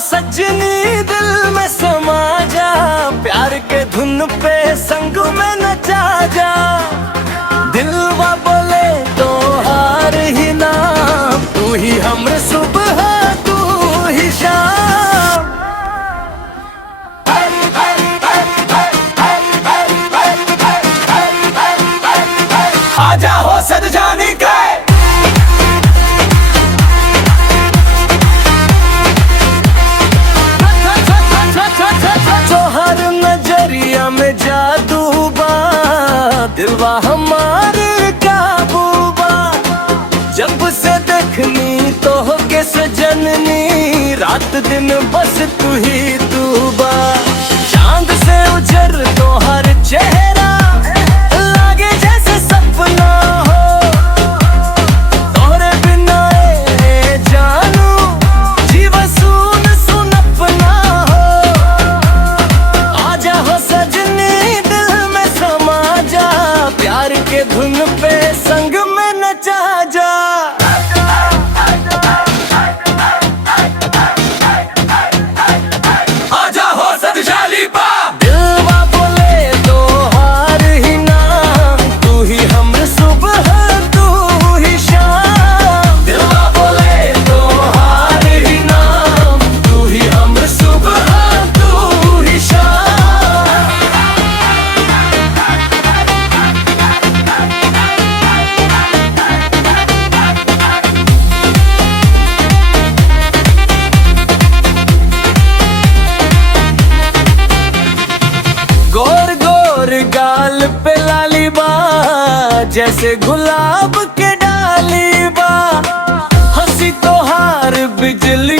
सजनी दिल में समा जा, प्यार के धुन पे संग में नचा जा। दिलवा बोले तो हार ही ना, तू ही हमरे सुबह तू ही शाम। आजा हो सद जानी के में जादू बा, दिलवा हमारे काबूबा। जब से देखनी तो हो के सजननी, रात दिन बस तू ही तू बा। चांद से उजर तो हर चेहरा लागे जैसे सपना हो, तोरे बिना ए जानू जीवन सुन सुन अपना हो। आजा हो प्यार के धुन पे संग में नचा जा। आजा हो सदशाली पा, दिलवा बोले तो हार ही ना, तू ही हमरे सुबह तू ही शाम। दिलवा बोले तो हार ही ना, तू ही हमरे सुबह तू ही शाम। गोर गोर गाल पे लाली बा, जैसे गुलाब के डाली बा। हंसी तो हार बिजली